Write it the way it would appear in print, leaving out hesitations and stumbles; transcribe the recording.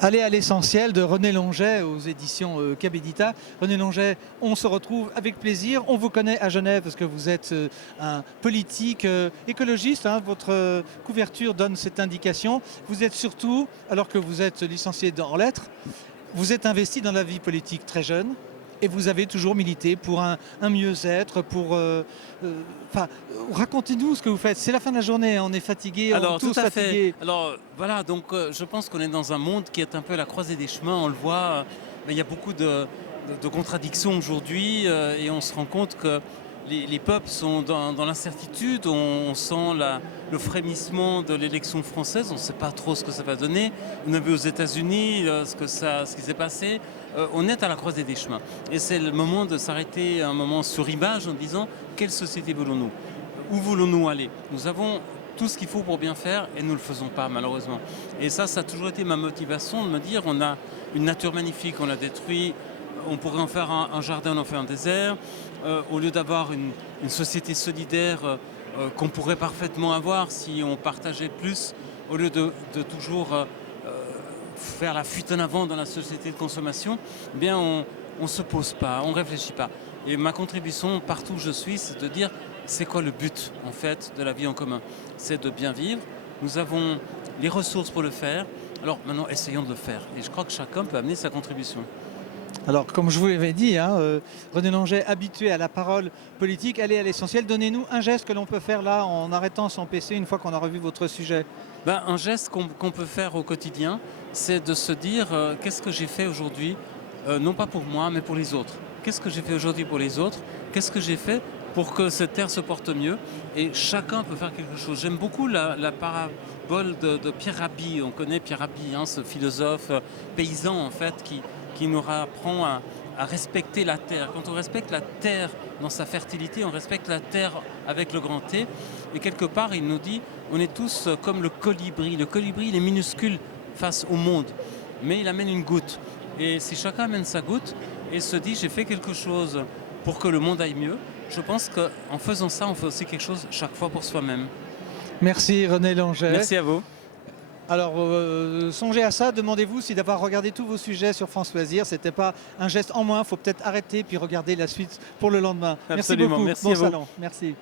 Aller à l'essentiel de René Longet aux éditions Cabedita. René Longet, on se retrouve avec plaisir. On vous connaît à Genève parce que vous êtes un politique écologiste. Hein. Votre couverture donne cette indication. Vous êtes surtout, alors que vous êtes licencié en lettres, vous êtes investi dans la vie politique très jeune. Et vous avez toujours milité pour un mieux-être, pour... racontez-nous ce que vous faites. C'est la fin de la journée, on est fatigué, on est Alors, tout tous à fait. fatigués. Alors, voilà, donc je pense qu'on est dans un monde qui est un peu à la croisée des chemins, on le voit. Mais il y a beaucoup de contradictions aujourd'hui et on se rend compte que les peuples sont dans l'incertitude. On sent le frémissement de l'élection française, on ne sait pas trop ce que ça va donner. On a vu aux États-Unis ce qui s'est passé. On est à la croisée des chemins. Et c'est le moment de s'arrêter un moment sur image en disant quelle société voulons-nous? Où voulons-nous aller? Nous avons tout ce qu'il faut pour bien faire et nous ne le faisons pas malheureusement. Et ça a toujours été ma motivation de me dire on a une nature magnifique, on l'a détruit, on pourrait en faire un jardin, on en fait un désert. Au lieu d'avoir une société solidaire qu'on pourrait parfaitement avoir si on partageait plus, au lieu de toujours faire la fuite en avant dans la société de consommation, eh bien on ne se pose pas, on ne réfléchit pas. Et ma contribution partout où je suis, c'est de dire c'est quoi le but en fait de la vie en commun? C'est de bien vivre. Nous avons les ressources pour le faire. Alors maintenant, essayons de le faire. Et je crois que chacun peut amener sa contribution. Alors, comme je vous l'avais dit, hein, René Longet, habitué à la parole politique, allez à l'essentiel. Donnez-nous un geste que l'on peut faire là en arrêtant son PC une fois qu'on a revu votre sujet. Ben, un geste qu'on peut faire au quotidien, c'est de se dire qu'est-ce que j'ai fait aujourd'hui, non pas pour moi, mais pour les autres. Qu'est-ce que j'ai fait aujourd'hui pour les autres? Qu'est-ce que j'ai fait pour que cette terre se porte mieux? Et chacun peut faire quelque chose. J'aime beaucoup la parabole de Pierre Rabhi. On connaît Pierre Rabhi, hein, ce philosophe paysan en fait, qui nous apprend à respecter la terre. Quand on respecte la terre dans sa fertilité, on respecte la terre avec le grand T. Et quelque part, il nous dit, on est tous comme le colibri. Le colibri, il est minuscule face au monde, mais il amène une goutte. Et si chacun amène sa goutte et se dit, j'ai fait quelque chose pour que le monde aille mieux, je pense qu'en faisant ça, on fait aussi quelque chose chaque fois pour soi-même. Merci René Longet. Merci à vous. Alors, songez à ça, demandez-vous si d'avoir regardé tous vos sujets sur France Loisirs, c'était pas un geste en moins, il faut peut-être arrêter puis regarder la suite pour le lendemain. Absolument. Merci beaucoup, Merci bon à vous. salon, merci.